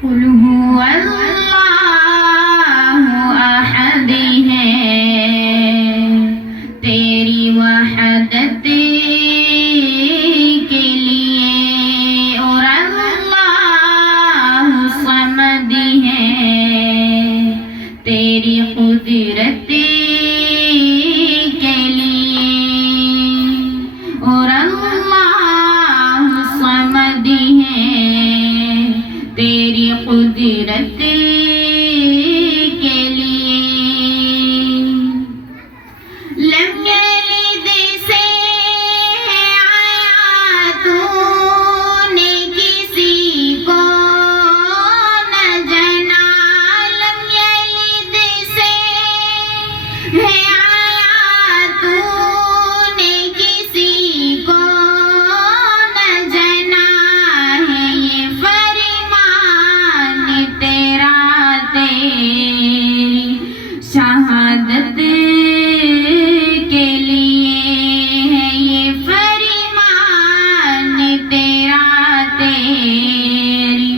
قل هو اللہ احد ہے تیری وحدت کے لیے، اور اللہ صمد ہے تیری قدرت کے لیے، اور اللہ صمد ہے تیری قدرت کے لیے۔ لم یلد سے ہے آیا تو نے کسی کو نہ جنا، لم یلد سے ہے آیا تو نے کسی کو نہ جنا، ہے یہ فرمان تیرا تیری شہادت کے لیے، ہے یہ فرمان تیرا تیری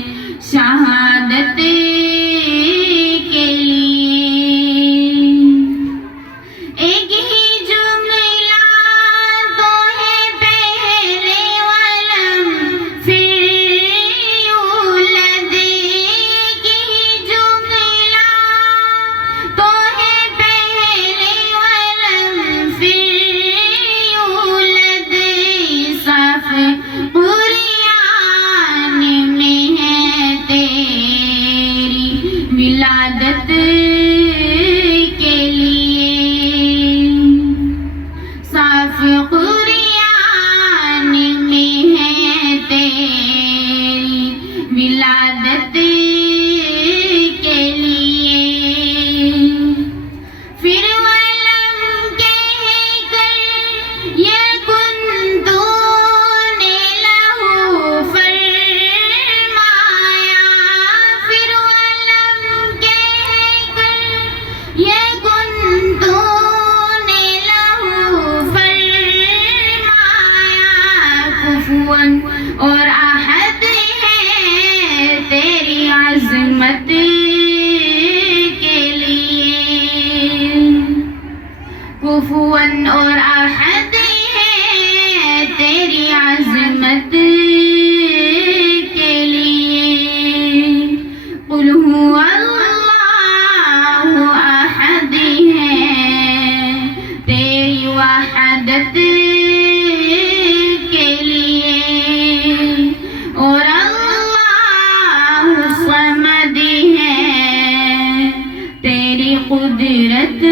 شہادت کے لیے۔ ایک ہی جملہ تو ہے پہلے ولم پھر یولد، ایک ہی جملہ تو ہے پہلے ولم پھر یولد، صاف قرآن میں ہے تیری ولادت کے لیے، صاف قرآن میں ہے تیری ولادت کے لیے۔ پھر ولم کہہ کر یکن تو نے لہو فرمایا، پھر ولم کہہ کر یکن تو نے لہو فرمایا، کفواً اور احد ہے تیری عظمت کے لیے، کفواً اور احد ہے تیری عظمت کے لیے۔ قل هو اللہ احد ہے تیری وحدت کے لیے، اور اللہ صمد ہے تیری قدرت